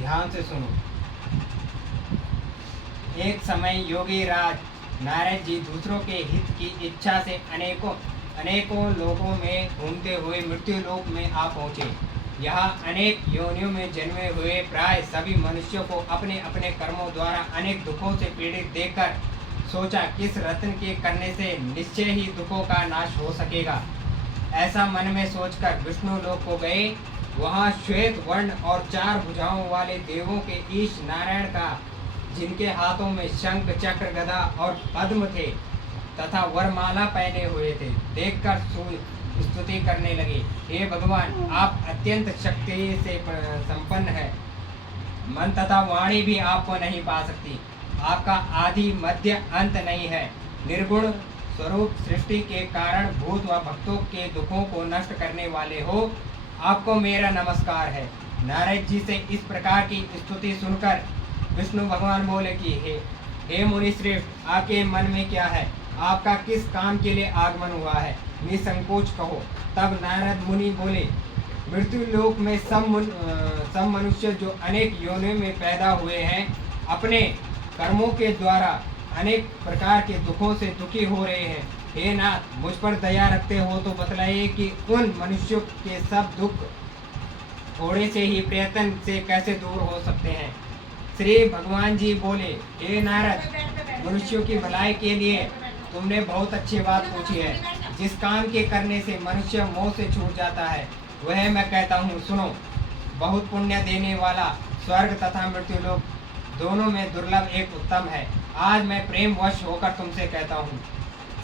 ध्यान से सुनो। एक समय योगी राज नारद जी दूसरों के हित की इच्छा से अनेकों लोगों में घूमते हुए मृत्यु लोक में आ पहुँचे। यहाँ अनेक योनियों में जन्मे हुए प्राय सभी मनुष्यों को अपने अपने कर्मों द्वारा अनेक दुखों से पीड़ित देखकर सोचा, किस रत्न के करने से निश्चय ही दुखों का नाश हो सकेगा। ऐसा मन में सोचकर विष्णु लोक को गए। वहाँ श्वेत वर्ण और 4 भुजाओं वाले देवों के ईश नारायण का, जिनके हाथों में शंख चक्र गदा और पद्म थे तथा वरमाला पहने हुए थे, देखकर स्तुति करने लगे। हे भगवान, आप अत्यंत शक्ति से संपन्न है। मन तथा वाणी भी आपको नहीं पा सकती। आपका आदि मध्य अंत नहीं है। निर्गुण स्वरूप सृष्टि के कारण भूत व भक्तों के दुखों को नष्ट करने वाले हो, आपको मेरा नमस्कार है। नारद जी से इस प्रकार की स्तुति सुनकर विष्णु भगवान बोले कि हे मुनि श्रेष्ठ, आपके मन में क्या है? आपका किस काम के लिए आगमन हुआ है? निसंकोच कहो। तब नारद मुनि बोले, मृत्यु लोक में सब मनुष्य जो अनेक योनियों में पैदा हुए हैं, अपने कर्मों के द्वारा अनेक प्रकार के दुखों से दुखी हो रहे हैं। हे नाथ, मुझ पर दया रखते हो तो बतलाइए कि उन मनुष्यों के सब दुख थोड़े से ही प्रयत्न से कैसे दूर हो सकते हैं। श्री भगवान जी बोले, हे नारद, मनुष्यों की भलाई के लिए तुमने बहुत अच्छी बात पूछी है। जिस काम के करने से मनुष्य मोह से छूट जाता है, वह मैं कहता हूँ, सुनो। बहुत पुण्य देने वाला स्वर्ग तथा मृत्यु लोक दोनों में दुर्लभ एक उत्तम है। आज मैं प्रेम वश होकर तुमसे कहता हूँ,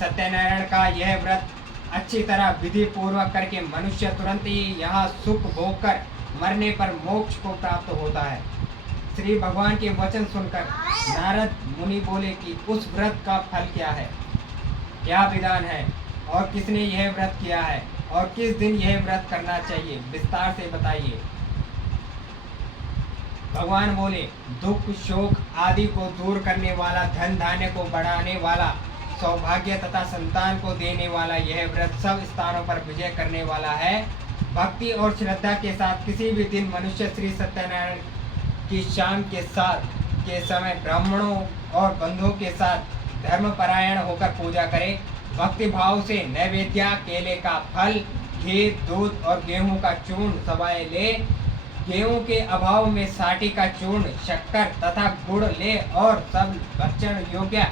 सत्यनारायण का यह व्रत अच्छी तरह विधि पूर्वक करके मनुष्य तुरंत ही यहाँ सुख भोग कर मरने पर मोक्ष को प्राप्त होता है। श्री भगवान के वचन सुनकर नारद मुनि बोले कि उस व्रत का फल क्या है, क्या विधान है, और किसने यह व्रत किया है, और किस दिन यह व्रत करना चाहिए, विस्तार से बताइए। भगवान बोले, दुख शोक आदि को दूर करने वाला, धन धान्य को बढ़ाने वाला, सौभाग्य तथा संतान को देने वाला यह व्रत सब स्थानों पर विजय करने वाला है। भक्ति और श्रद्धा के साथ किसी भी दिन मनुष्य श्री सत्यनारायण की शाम के समय ब्राह्मणों और बंधुओं के साथ धर्मपरायण होकर पूजा करे। भक्ति भाव से नैवेद्य, केले का फल, घी, दूध और गेहूं का चूर्ण सवाए ले। गेहूं के अभाव में साटी का चूर्ण, शक्कर तथा गुड़ ले और सब भक्षण योग्य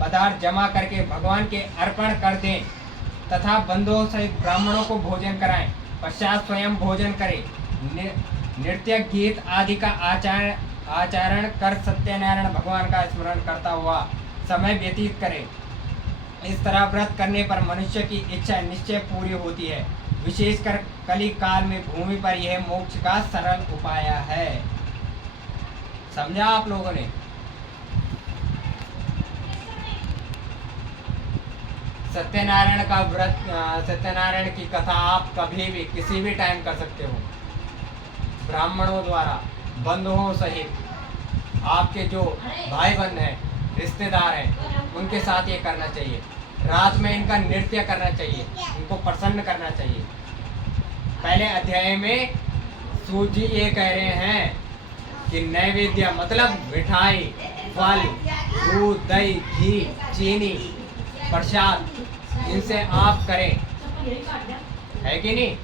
पदार्थ जमा करके भगवान के अर्पण कर दें तथा बंधुओं सहित ब्राह्मणों को भोजन कराएं। पश्चात स्वयं भोजन करें। नृत्य गीत आदि का आचरण कर सत्यनारायण भगवान का स्मरण करता हुआ समय व्यतीत करें। इस तरह व्रत करने पर मनुष्य की इच्छा निश्चय पूरी होती है। विशेषकर कली काल में भूमि पर यह मोक्ष का सरल उपाय है। समझा आप लोगों ने? सत्यनारायण का व्रत, सत्यनारायण की कथा आप कभी भी किसी भी टाइम कर सकते हो। ब्राह्मणों द्वारा, बंधुओं सहित, आपके जो भाई बंध हैं, रिश्तेदार हैं, उनके साथ ये करना चाहिए। रात में इनका नृत्य करना चाहिए, इनको प्रसन्न करना चाहिए। पहले अध्याय में सूत जी ये कह रहे हैं कि नैवेद्य मतलब मिठाई, फल, दूध, दही, घी, चीनी, प्रसाद, इनसे आप करें, है कि नहीं?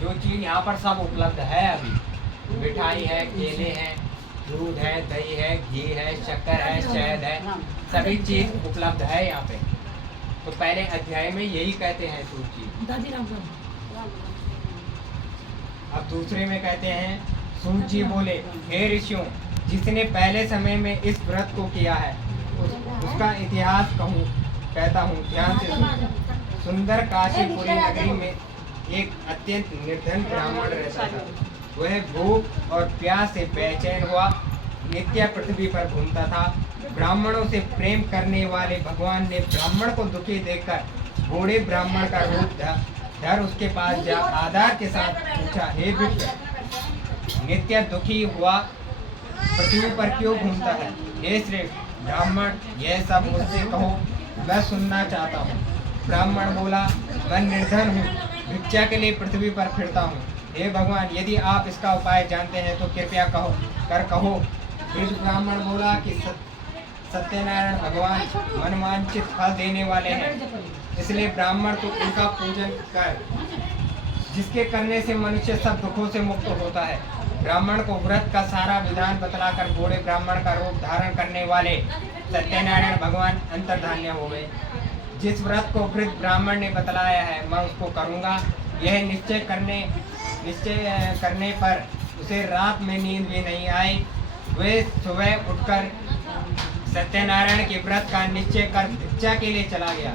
जो चीज यहाँ पर सब उपलब्ध है, अभी मिठाई है, केले हैं, दूध है, दही है, घी है, शक्कर है, शहद है, सभी चीज उपलब्ध है यहाँ पे। तो पहले अध्याय में यही कहते हैं सूत जी। अब दूसरे में कहते हैं, सूत जी बोले, हे ऋषियों, जिसने पहले समय में इस व्रत को किया है उसका इतिहास कहता हूँ, ध्यान से सुनो। सुंदर काशीपुरी नगरी में एक अत्यंत निर्धन ब्राह्मण रहता था। वह भूख और प्यास से बेचैन हुआ नित्य पृथ्वी पर घूमता था। ब्राह्मणों से प्रेम करने वाले भगवान ने ब्राह्मण को दुखी देखकर बूढ़े ब्राह्मण का रूप धर उसके पास जा आदर के साथ पूछा, हे विप्र, नित्य दुखी हुआ पृथ्वी पर क्यों घूमता है? हे श्रेष्ठ ब्राह्मण, यह सब मुझसे कहो, मैं सुनना चाहता हूँ। ब्राह्मण बोला, मैं निर्धन हूँ, भिक्षा के लिए पृथ्वी पर फिरता हूँ। हे भगवान, यदि आप इसका उपाय जानते हैं तो कृपया कहो। वृद्ध ब्राह्मण बोला कि सत्यनारायण भगवान मनवांछित फल देने वाले हैं, इसलिए ब्राह्मण को उनका पूजन कर, जिसके करने से मनुष्य सब दुखों से मुक्त होता है। ब्राह्मण को व्रत का सारा विधान बतलाकर बूढ़े ब्राह्मण का रूप धारण करने वाले सत्यनारायण भगवान अंतर्धान्य हो गए। जिस व्रत को वृद्ध ब्राह्मण ने बतलाया है मैं उसको करूँगा, यह निश्चय करने पर उसे रात में नींद भी नहीं आई। वे सुबह उठकर सत्यनारायण के व्रत का निश्चय कर भिक्षा के लिए चला गया।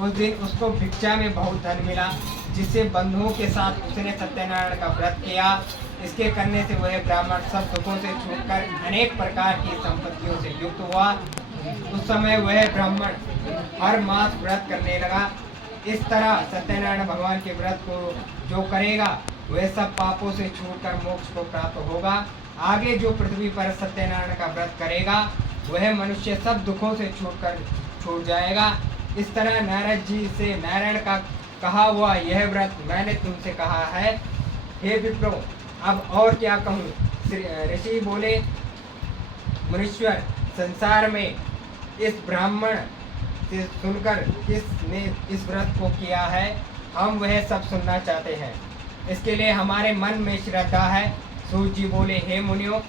उस दिन उसको भिक्षा में बहुत धन मिला, जिससे बंधुओं के साथ उसने सत्यनारायण का व्रत किया। इसके करने से वह ब्राह्मण सब दुखों से छूटकर अनेक प्रकार की संपत्तियों से युक्त हुआ। उस समय वह ब्राह्मण हर मास व्रत करने लगा। इस तरह सत्यनारायण भगवान के व्रत को जो करेगा वह सब पापों से छूटकर मोक्ष को प्राप्त होगा। आगे जो पृथ्वी पर सत्यनारायण का व्रत करेगा वह मनुष्य सब दुखों से छूट जाएगा। इस तरह नारद जी से नारायण का कहा हुआ यह व्रत मैंने तुमसे कहा है। हे विप्रो, अब और क्या कहूँ। ऋषि बोले, मुनीश्वर, संसार में इस ब्राह्मण से सुनकर किसने इस व्रत को किया है, हम वह सब सुनना चाहते हैं। इसके लिए हमारे मन में श्रद्धा है। सूत जी बोले, हे मुनियों,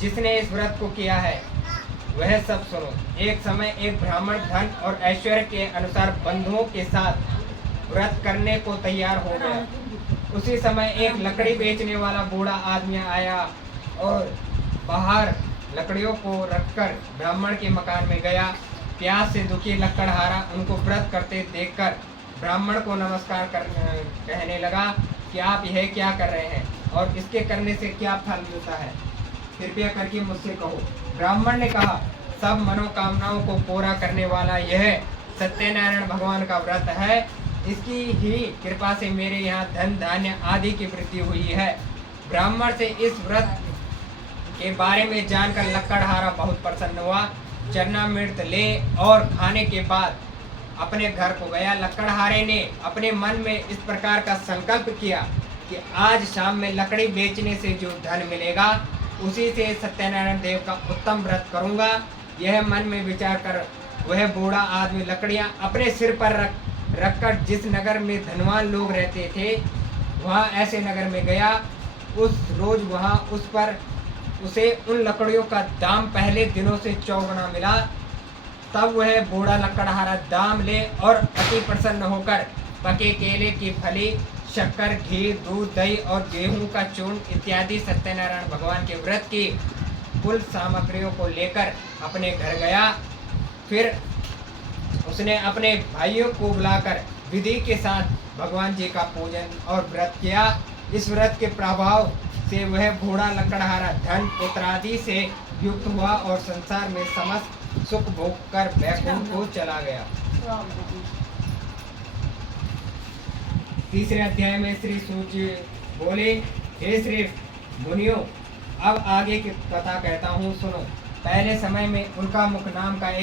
जिसने इस व्रत को किया है वह सब सुनो। एक समय एक ब्राह्मण धन और ऐश्वर्य के अनुसार बंधुओं के साथ व्रत करने को तैयार हो गया। उसी समय एक लकड़ी बेचने वाला बूढ़ा आदमी आया और बाहर लकड़ियों को रखकर ब्राह्मण के मकान में गया। प्यास से दुखी लकड़हारा उनको व्रत करते देखकर ब्राह्मण को नमस्कार कहने लगा कि आप यह क्या कर रहे हैं और इसके करने से क्या फल मिलता है, कृपया करके मुझसे कहो। ब्राह्मण ने कहा, सब मनोकामनाओं को पूरा करने वाला यह सत्यनारायण भगवान का व्रत है। इसकी ही कृपा से मेरे यहाँ धन धान्य आदि की वृद्धि हुई है। ब्राह्मण से इस व्रत के बारे में जानकर लकड़हारा बहुत प्रसन्न हुआ। चरणामृत ले और खाने के बाद अपने घर को गया। लकड़हारे ने अपने मन में इस प्रकार का संकल्प किया कि आज शाम में लकड़ी बेचने से जो धन मिलेगा उसी से सत्यनारायण देव का उत्तम व्रत करूंगा। यह मन में विचार कर वह बूढ़ा आदमी लकड़ियां अपने सिर पर रखकर जिस नगर में धनवान लोग रहते थे वहां ऐसे नगर में गया। उस रोज वहां उसे उन लकड़ियों का दाम पहले दिनों से 4 गुना मिला। तब वह बूढ़ा लकड़हारा दाम ले और अति प्रसन्न होकर पके केले की फली, शक्कर, घी, दूध, दही और गेहूं का चूर्ण इत्यादि सत्यनारायण भगवान के व्रत की कुल सामग्रियों को लेकर अपने घर गया। फिर उसने अपने भाइयों को बुलाकर विधि के साथ भगवान जी का पूजन और व्रत किया। इस व्रत के प्रभाव से वह बूढ़ा लकड़हारा धन पुत्रादि से युक्त हुआ और संसार में समस्त सुख भोग कर वैकुंठ को चला गया। तीसरे अध्याय में श्री सूत जी बोले, हे श्री मुनियों, अब आगे की कथा कहता हूँ, सुनो। पहले समय में उनका मुख नाम का